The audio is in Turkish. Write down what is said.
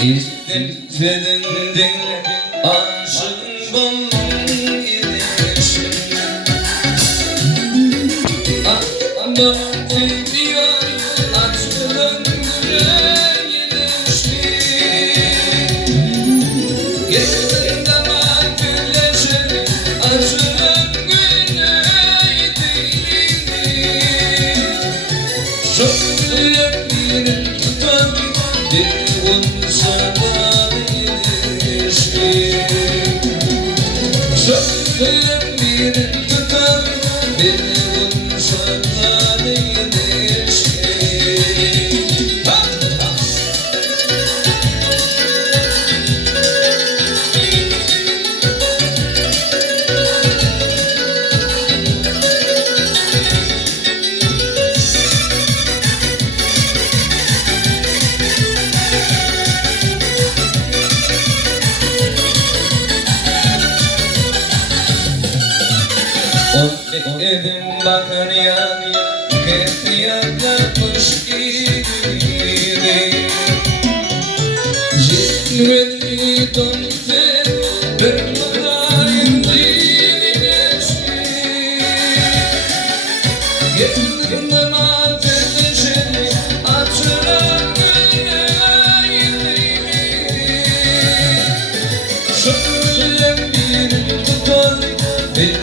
İstedin dinle aşık oldum gideşim. Anam seviyor aşkın yüreğine geçtin ama güneşim aşkın güney değil. Söyle bir tutar bir unsana ilişki. Söyle bir tutar bir unsana ilişki. O evin bakar ya, hep yaklaşmış gibi. Zilveli dönse, dönmeden dileşti. Gittim ateşini, açılan yüreğimi. Söyle bir tutar, bir